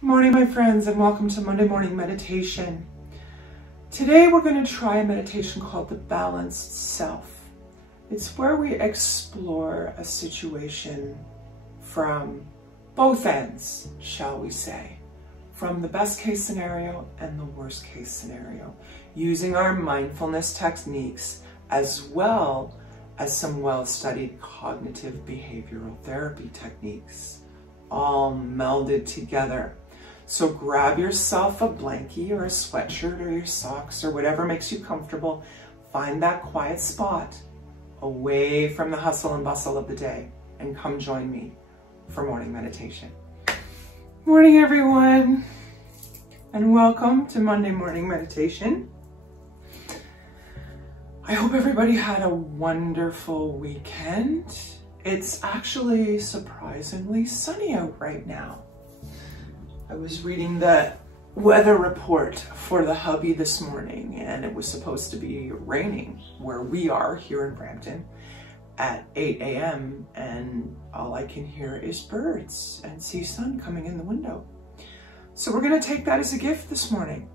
Morning, my friends, and welcome to Monday Morning Meditation. Today we're going to try a meditation called the Balanced Self. It's where we explore a situation from both ends, shall we say, from the best case scenario and the worst case scenario, using our mindfulness techniques as well as some well-studied cognitive behavioral therapy techniques, all melded together. So grab yourself a blankie or a sweatshirt or your socks or whatever makes you comfortable. Find that quiet spot away from the hustle and bustle of the day and come join me for morning meditation. Morning, everyone, and welcome to Monday Morning Meditation. I hope everybody had a wonderful weekend. It's actually surprisingly sunny out right now. I was reading the weather report for the hubby this morning, and it was supposed to be raining where we are here in Brampton at 8 a.m. and all I can hear is birds and see sun coming in the window. So we're going to take that as a gift this morning.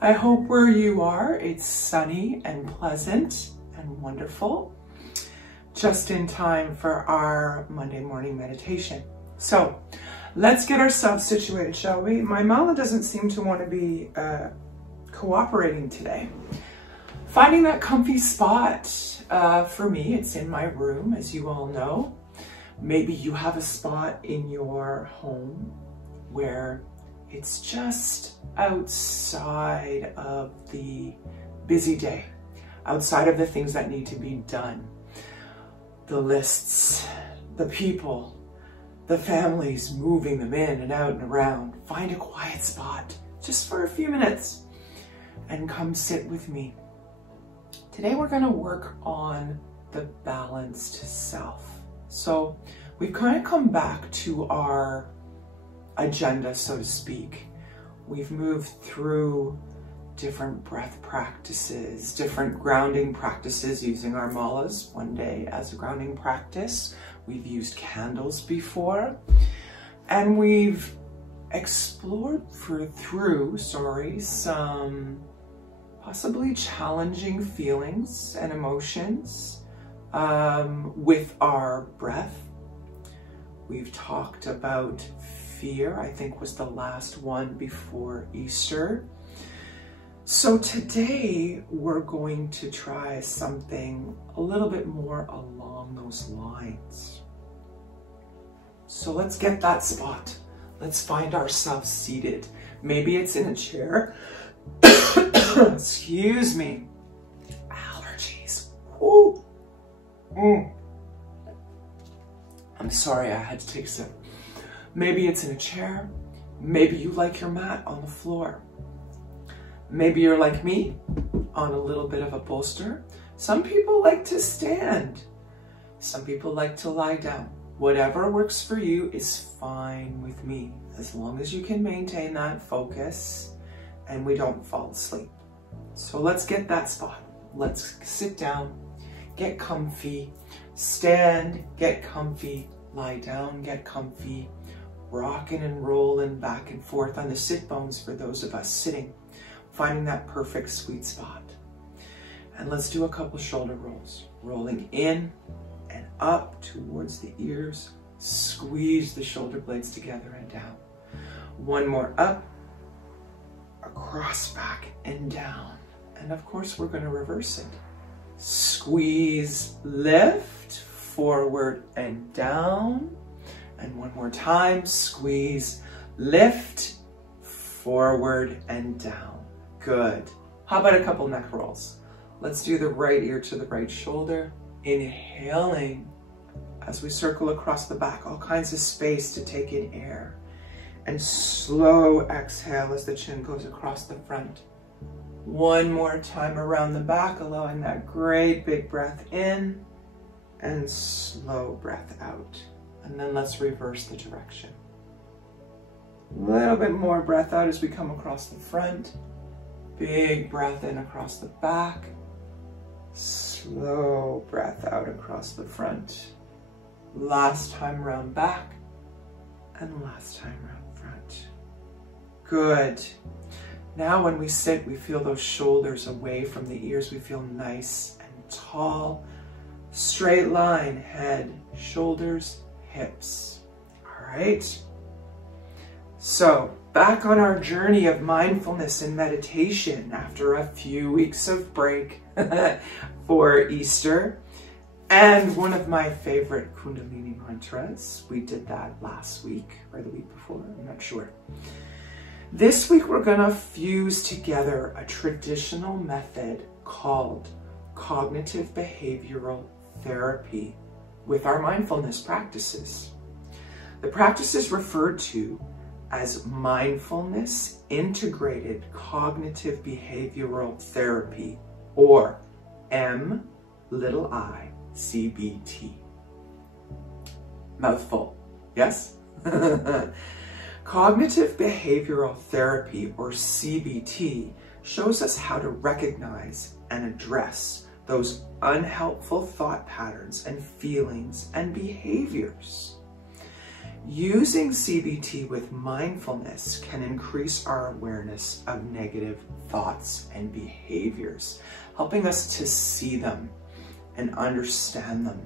I hope where you are, it's sunny and pleasant and wonderful, just in time for our Monday morning meditation. So let's get ourselves situated, shall we? My mala doesn't seem to want to be cooperating today. Finding that comfy spot, for me, it's in my room, as you all know. Maybe you have a spot in your home where it's just outside of the busy day, outside of the things that need to be done, the lists, the people, the families, moving them in and out and around. Find a quiet spot just for a few minutes and come sit with me. Today we're going to work on the balanced self. So we've kind of come back to our agenda, so to speak. We've moved through different breath practices, different grounding practices using our malas one day as a grounding practice. We've used candles before, and we've explored through some possibly challenging feelings and emotions with our breath. We've talked about fear, I think was the last one before Easter. So today we're going to try something a little bit more along those lines. So let's get that spot. Let's find ourselves seated. Maybe it's in a chair. Excuse me. Allergies. Ooh. I'm sorry, I had to take a sip. Maybe it's in a chair. Maybe you like your mat on the floor. Maybe you're like me, on a little bit of a bolster. Some people like to stand. Some people like to lie down. Whatever works for you is fine with me, as long as you can maintain that focus and we don't fall asleep. So let's get that spot. Let's sit down, get comfy, stand, get comfy, lie down, get comfy, rocking and rolling back and forth on the sit bones for those of us sitting, finding that perfect sweet spot. And let's do a couple shoulder rolls, rolling in and up towards the ears. Squeeze the shoulder blades together and down. One more up, across, back, and down. And of course, we're going to reverse it. Squeeze, lift, forward and down. And one more time, squeeze, lift, forward and down. Good. How about a couple neck rolls? Let's do the right ear to the right shoulder. Inhaling as we circle across the back, all kinds of space to take in air. And slow exhale as the chin goes across the front. One more time around the back, allowing that great big breath in and slow breath out. And then let's reverse the direction. A little bit more breath out as we come across the front. Big breath in across the back. Slow breath out across the front. Last time round back, and last time round front. Good. Now when we sit, we feel those shoulders away from the ears. We feel nice and tall. Straight line, head, shoulders, hips. All right. So back on our journey of mindfulness and meditation after a few weeks of break for Easter. And one of my favorite Kundalini mantras. We did that last week or the week before, I'm not sure. This week we're gonna fuse together a traditional method called cognitive behavioral therapy with our mindfulness practices. The practice is referred to as mindfulness integrated cognitive behavioral therapy, or MICBT. Mouthful, yes? Cognitive behavioral therapy, or CBT, shows us how to recognize and address those unhelpful thought patterns and feelings and behaviors. Using CBT with mindfulness can increase our awareness of negative thoughts and behaviors, helping us to see them and understand them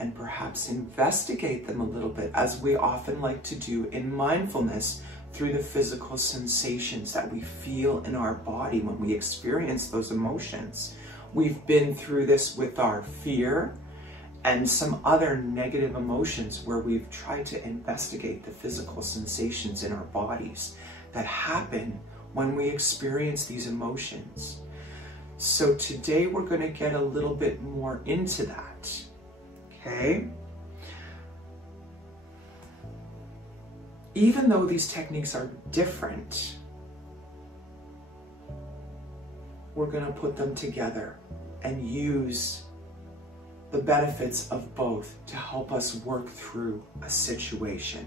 and perhaps investigate them a little bit, as we often like to do in mindfulness through the physical sensations that we feel in our body when we experience those emotions. We've been through this with our fear and some other negative emotions where we've tried to investigate the physical sensations in our bodies that happen when we experience these emotions. So today we're going to get a little bit more into that, okay? Even though these techniques are different, we're going to put them together and use the benefits of both to help us work through a situation.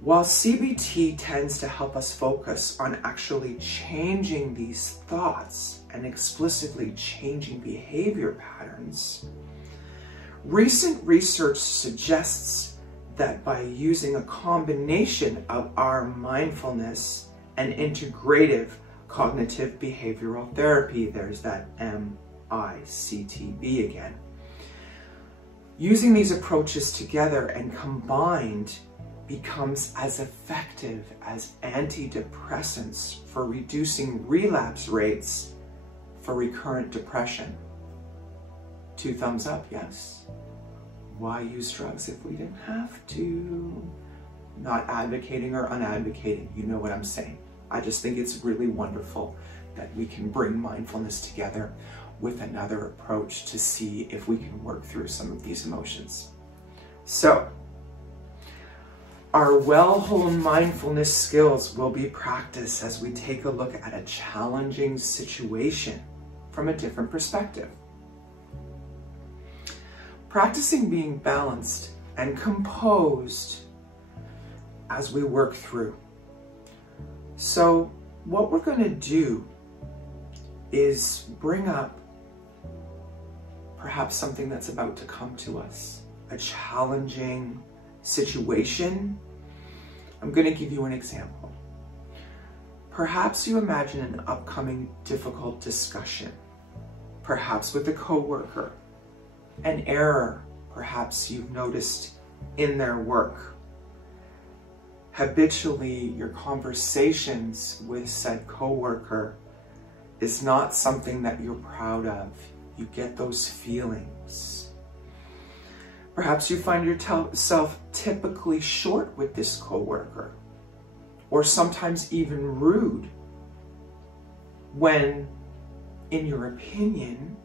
While CBT tends to help us focus on actually changing these thoughts and explicitly changing behavior patterns, recent research suggests that by using a combination of our mindfulness and integrative cognitive behavioral therapy, there's that MICTB again, using these approaches together and combined becomes as effective as antidepressants for reducing relapse rates for recurrent depression. 2 thumbs up, yes. Why use drugs if we didn't have to? Not advocating or unadvocating, you know what I'm saying. I just think it's really wonderful that we can bring mindfulness together with another approach to see if we can work through some of these emotions. So, our well-honed mindfulness skills will be practiced as we take a look at a challenging situation from a different perspective. Practicing being balanced and composed as we work through. So, what we're going to do is bring up perhaps something that's about to come to us, a challenging situation. I'm going to give you an example. Perhaps you imagine an upcoming difficult discussion, perhaps with a coworker, an error perhaps you've noticed in their work. Habitually, your conversations with said coworker is not something that you're proud of. You get those feelings. Perhaps you find yourself typically short with this coworker, or sometimes even rude, when, in your opinion,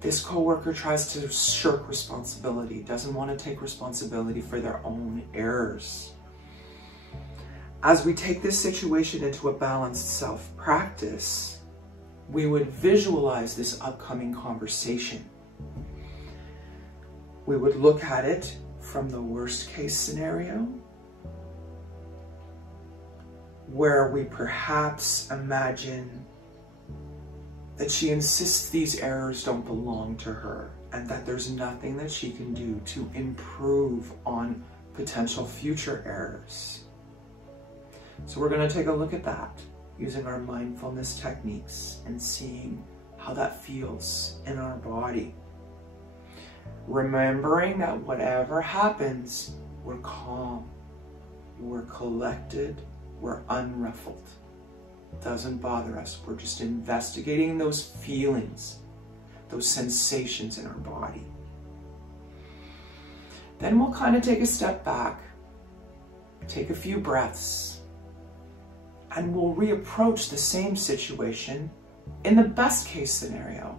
this coworker tries to shirk responsibility, doesn't want to take responsibility for their own errors. As we take this situation into a balanced self-practice, we would visualize this upcoming conversation. We would look at it from the worst case scenario, where we perhaps imagine that she insists these errors don't belong to her and that there's nothing that she can do to improve on potential future errors. So we're going to take a look at that using our mindfulness techniques and seeing how that feels in our body. Remembering that whatever happens, we're calm, we're collected, we're unruffled. It doesn't bother us. We're just investigating those feelings, those sensations in our body. Then we'll kind of take a step back, take a few breaths, and we'll reapproach the same situation in the best case scenario.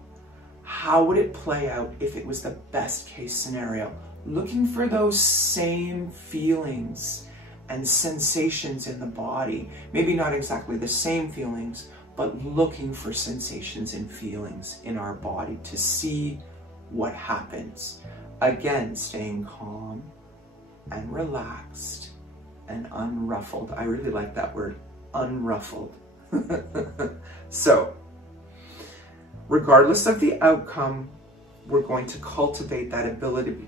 How would it play out if it was the best case scenario? Looking for those same feelings and sensations in the body. Maybe not exactly the same feelings, but looking for sensations and feelings in our body to see what happens. Again, staying calm and relaxed and unruffled. I really like that word, unruffled. So, regardless of the outcome, we're going to cultivate that ability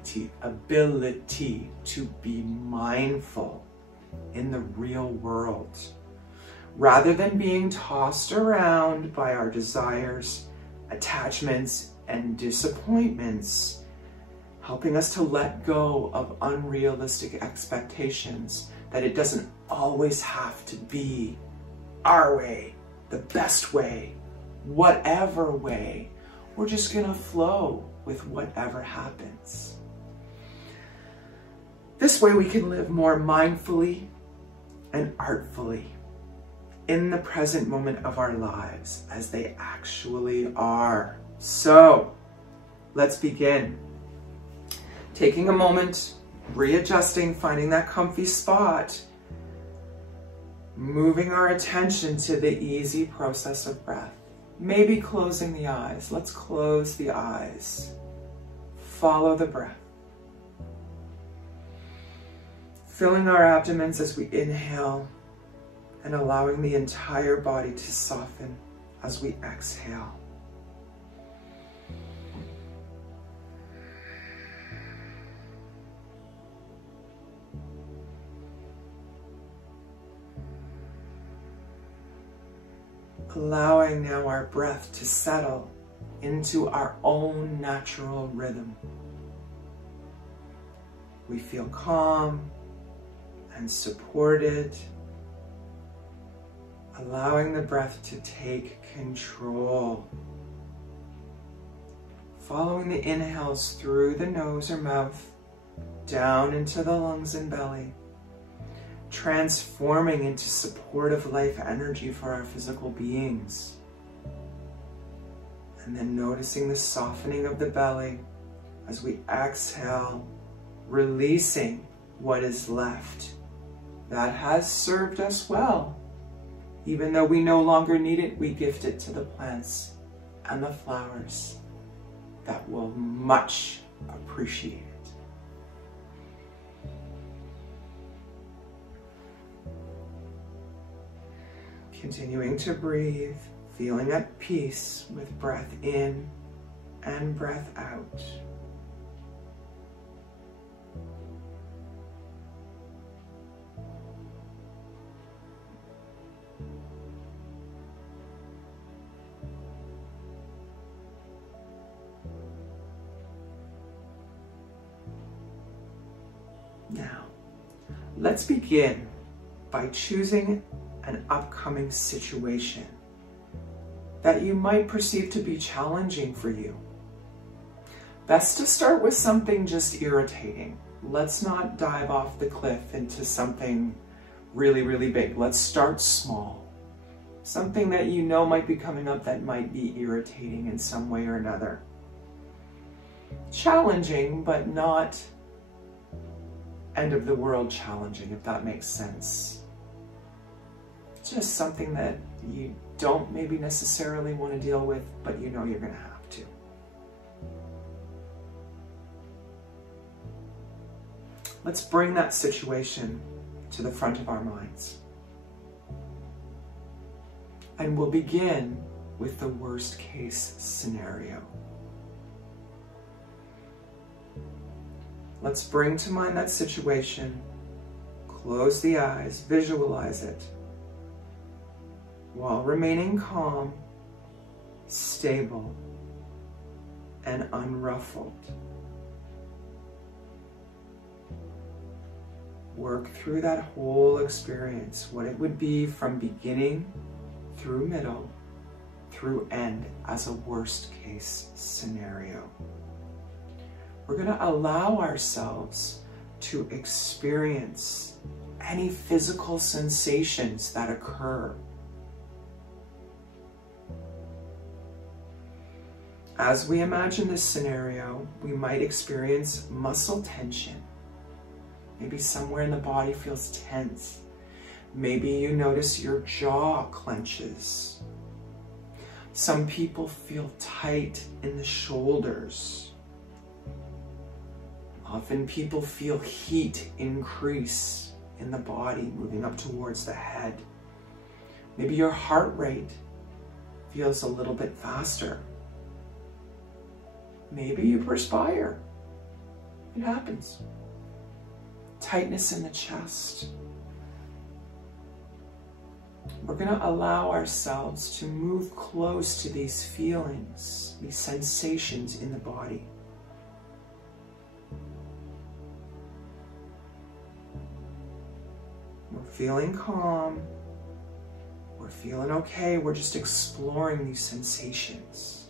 to be mindful in the real world. Rather than being tossed around by our desires, attachments, and disappointments, helping us to let go of unrealistic expectations, that it doesn't always have to be our way, the best way, whatever way. We're just gonna flow with whatever happens. This way we can live more mindfully and artfully in the present moment of our lives as they actually are. So let's begin. Taking a moment, readjusting, finding that comfy spot, moving our attention to the easy process of breath. Maybe closing the eyes. Let's close the eyes. Follow the breath. Filling our abdomens as we inhale and allowing the entire body to soften as we exhale. Allowing now our breath to settle into our own natural rhythm. We feel calm and supported, allowing the breath to take control. Following the inhales through the nose or mouth, down into the lungs and belly, transforming into supportive life energy for our physical beings. And then noticing the softening of the belly as we exhale, releasing what is left that has served us well. Even though we no longer need it, we gift it to the plants and the flowers that will much appreciate it. Continuing to breathe, feeling at peace with breath in and breath out. Now, let's begin by choosing an upcoming situation that you might perceive to be challenging for you. Best to start with something just irritating. Let's not dive off the cliff into something really, really big. Let's start small. Something that you know might be coming up that might be irritating in some way or another. Challenging, but not end of the world challenging, if that makes sense. Just something that you don't maybe necessarily want to deal with, but you know you're going to have to. Let's bring that situation to the front of our minds. And we'll begin with the worst case scenario. Let's bring to mind that situation, close the eyes, visualize it, while remaining calm, stable, and unruffled. Work through that whole experience, what it would be from beginning through middle, through end as a worst case scenario. We're going to allow ourselves to experience any physical sensations that occur. As we imagine this scenario, we might experience muscle tension. Maybe somewhere in the body feels tense. Maybe you notice your jaw clenches. Some people feel tight in the shoulders. Often people feel heat increase in the body, moving up towards the head. Maybe your heart rate feels a little bit faster. Maybe you perspire. It happens. Tightness in the chest. We're going to allow ourselves to move close to these feelings, these sensations in the body. We're feeling calm. We're feeling okay. We're just exploring these sensations.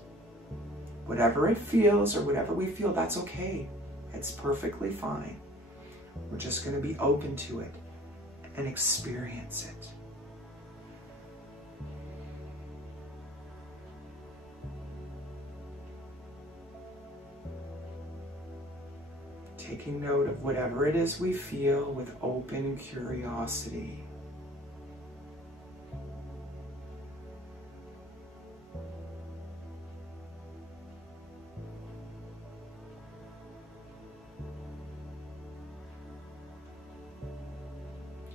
Whatever it feels or whatever we feel, that's okay. It's perfectly fine. We're just going to be open to it and experience it. Taking note of whatever it is we feel with open curiosity.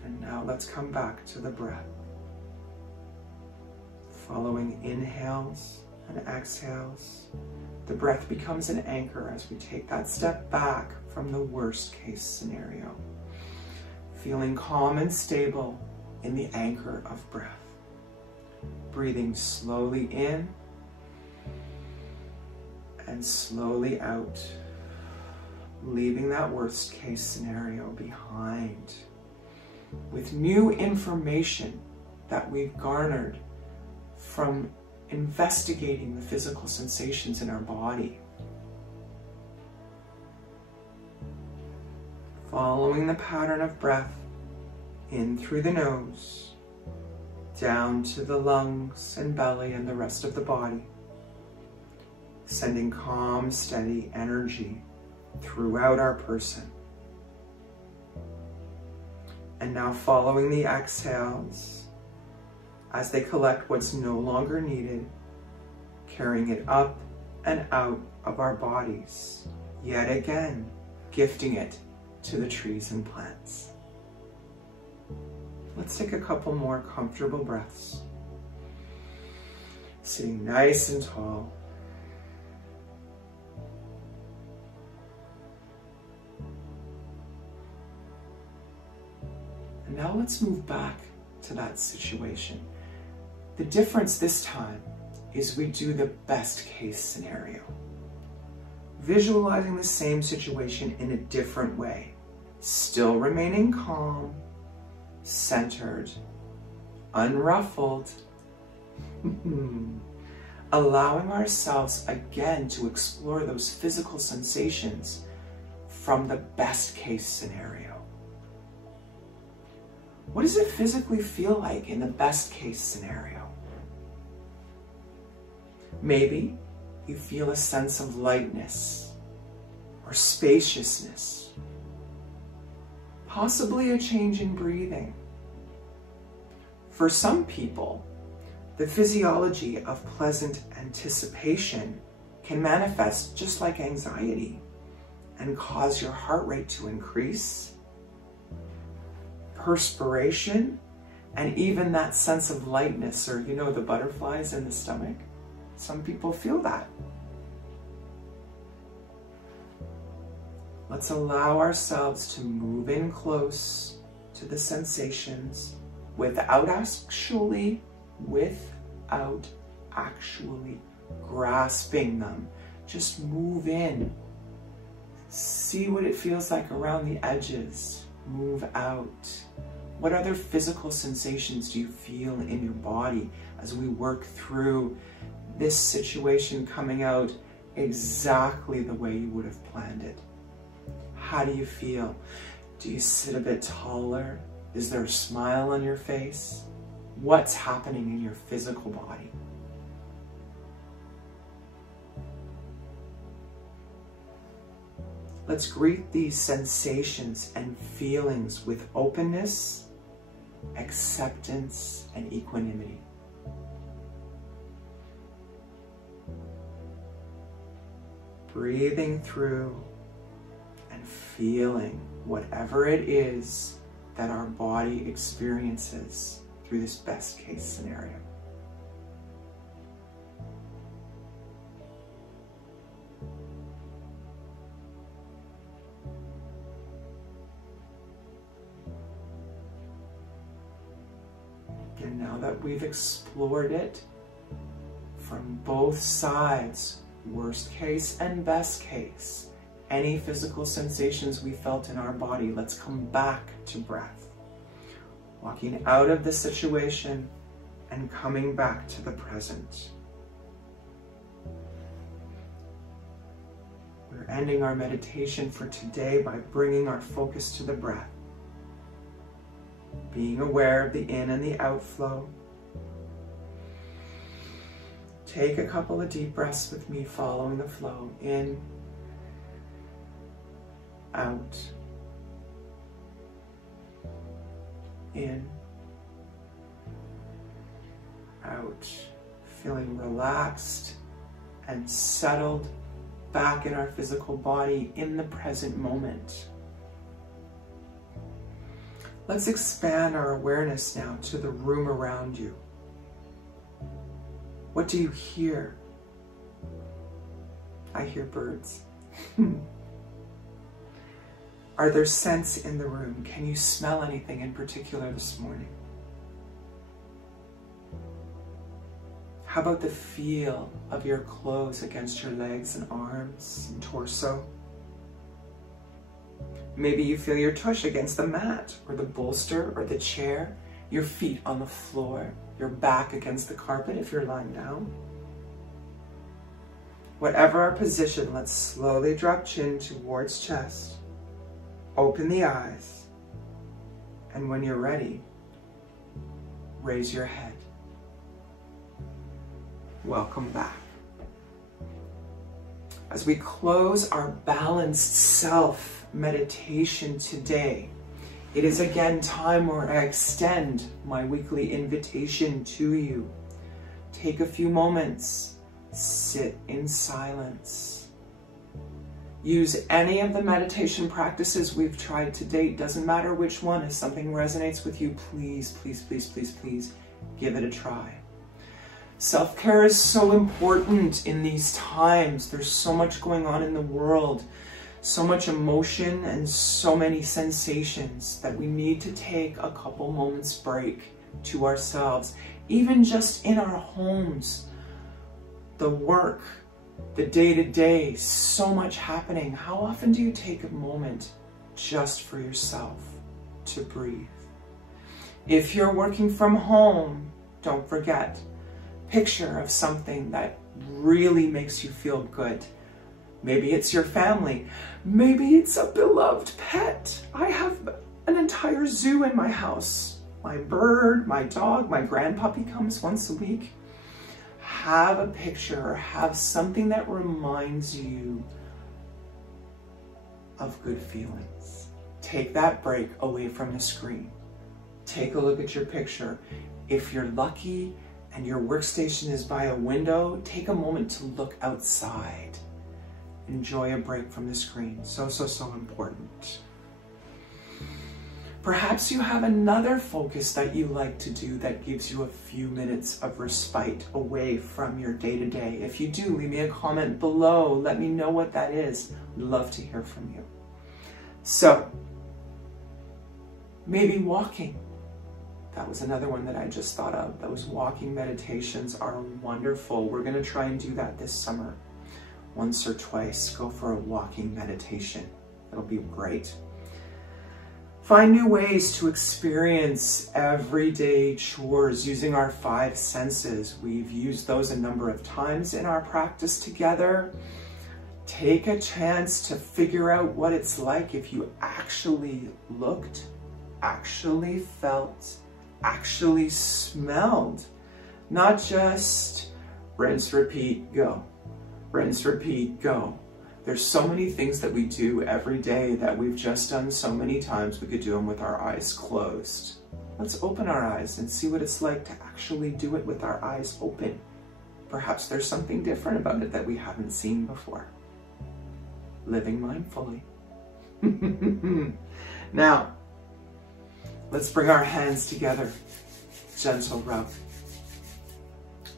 And now let's come back to the breath. Following inhales and exhales, the breath becomes an anchor as we take that step back from the worst case scenario. Feeling calm and stable in the anchor of breath. Breathing slowly in and slowly out. Leaving that worst case scenario behind with new information that we've garnered from investigating the physical sensations in our body. Following the pattern of breath in through the nose, down to the lungs and belly and the rest of the body, sending calm, steady energy throughout our person. And now following the exhales, as they collect what's no longer needed, carrying it up and out of our bodies, yet again, gifting it to the trees and plants. Let's take a couple more comfortable breaths. Sitting nice and tall. And now let's move back to that situation. The difference this time is we do the best case scenario. Visualizing the same situation in a different way. Still remaining calm, centered, unruffled. Allowing ourselves again to explore those physical sensations from the best case scenario. What does it physically feel like in the best case scenario? Maybe you feel a sense of lightness or spaciousness, possibly a change in breathing. For some people, the physiology of pleasant anticipation can manifest just like anxiety and cause your heart rate to increase, perspiration And even that sense of lightness, or you know, the butterflies in the stomach. Some people feel that. Let's allow ourselves to move in close to the sensations without actually grasping them. Just move in. See what it feels like around the edges. Move out. What other physical sensations do you feel in your body as we work through this situation coming out exactly the way you would have planned it? How do you feel? Do you sit a bit taller? Is there a smile on your face? What's happening in your physical body? Let's greet these sensations and feelings with openness, acceptance, and equanimity. Breathing through and feeling whatever it is that our body experiences through this best case scenario. And now that we've explored it from both sides, worst case and best case, any physical sensations we felt in our body, let's come back to breath. Walking out of the situation and coming back to the present. We're ending our meditation for today by bringing our focus to the breath. Being aware of the in and the outflow. Take a couple of deep breaths with me, following the flow. In, out, in, out. Feeling relaxed and settled back in our physical body in the present moment. Let's expand our awareness now to the room around you. What do you hear? I hear birds. Are there scents in the room? Can you smell anything in particular this morning? How about the feel of your clothes against your legs and arms and torso? Maybe you feel your tush against the mat or the bolster or the chair, your feet on the floor, your back against the carpet if you're lying down. Whatever our position, let's slowly drop chin towards chest. Open the eyes. And when you're ready, raise your head. Welcome back. As we close our balanced self meditation today, it is again time where I extend my weekly invitation to you. Take a few moments, sit in silence. Use any of the meditation practices we've tried to date. Doesn't matter which one. If something resonates with you, please, please, please, please, please give it a try. Self-care is so important in these times. There's so much going on in the world, so much emotion and so many sensations that we need to take a couple moments break to ourselves, even just in our homes, the work, the day-to-day, so much happening. How often do you take a moment just for yourself to breathe? If you're working from home, don't forget, picture of something that really makes you feel good. Maybe it's your family. Maybe it's a beloved pet. I have an entire zoo in my house. My bird, my dog, my grandpuppy comes once a week. Have a picture or have something that reminds you of good feelings. Take that break away from the screen. Take a look at your picture. If you're lucky and your workstation is by a window, take a moment to look outside. Enjoy a break from the screen. So, so, so important. Perhaps you have another focus that you like to do that gives you a few minutes of respite away from your day-to-day. If you do, leave me a comment below. Let me know what that is. I'd love to hear from you. So, maybe walking. That was another one that I just thought of. Those walking meditations are wonderful. We're going to try and do that this summer. Once or twice, go for a walking meditation. It'll be great. Find new ways to experience everyday chores using our 5 senses. We've used those a number of times in our practice together. Take a chance to figure out what it's like if you actually looked, actually felt, actually smelled. Not just rinse, repeat, go. Rinse, repeat, go. There's so many things that we do every day that we've just done so many times we could do them with our eyes closed. Let's open our eyes and see what it's like to actually do it with our eyes open. Perhaps there's something different about it that we haven't seen before. Living mindfully. Now, let's bring our hands together. Gentle rub.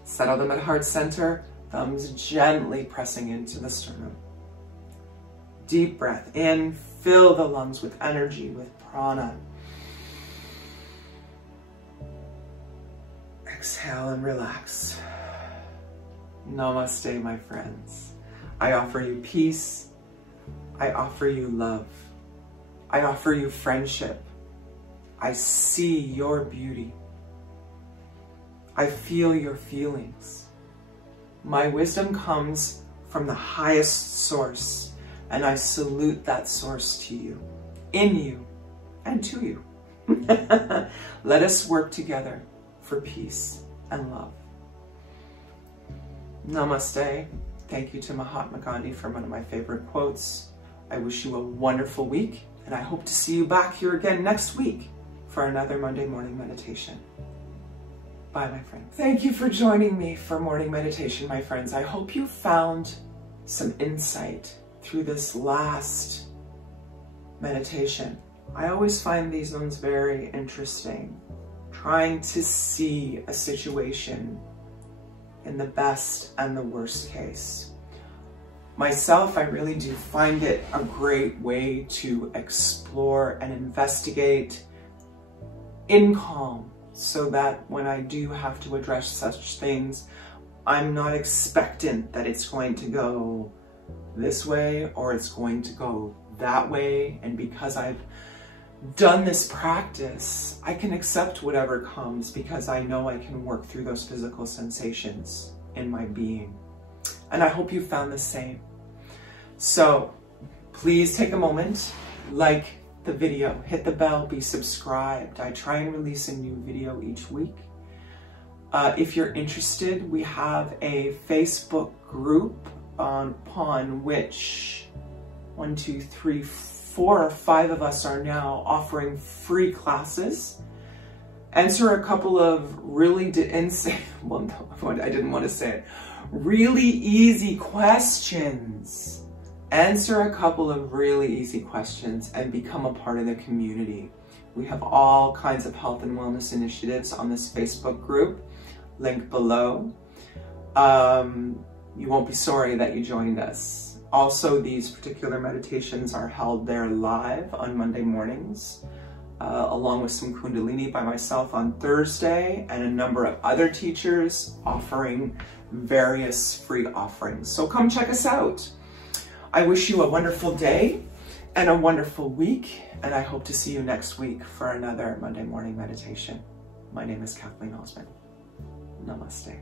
Settle them at heart center, thumbs gently pressing into the sternum. Deep breath in, fill the lungs with energy, with prana. Exhale and relax. Namaste, my friends. I offer you peace. I offer you love. I offer you friendship. I see your beauty. I feel your feelings. My wisdom comes from the highest source, and I salute that source to you, in you, and to you. Let us work together for peace and love. Namaste. Thank you to Mahatma Gandhi for one of my favorite quotes. I wish you a wonderful week, and I hope to see you back here again next week for another Monday morning meditation. Bye, my friends. Thank you for joining me for morning meditation, my friends. I hope you found some insight through this last meditation. I always find these ones very interesting, trying to see a situation in the best and the worst case. Myself, I really do find it a great way to explore and investigate in calm, so that when I do have to address such things, I'm not expectant that it's going to go this way or it's going to go that way. And because I've done this practice, I can accept whatever comes because I know I can work through those physical sensations in my being. And I hope you found the same. So please take a moment, like the video, hit the bell, be subscribed. I try and release a new video each week. If you're interested, we have a Facebook group upon which 1, 2, 3, 4 or 5 of us are now offering free classes. Answer a couple of really really easy questions. Answer a couple of really easy questions and become a part of the community. We have all kinds of health and wellness initiatives on this Facebook group. Link below. You won't be sorry that you joined us. Also, these particular meditations are held there live on Monday mornings, along with some Kundalini by myself on Thursday, and a number of other teachers offering various free offerings. So come check us out. I wish you a wonderful day and a wonderful week, and I hope to see you next week for another Monday morning meditation. My name is Kathleen Osmond. Namaste.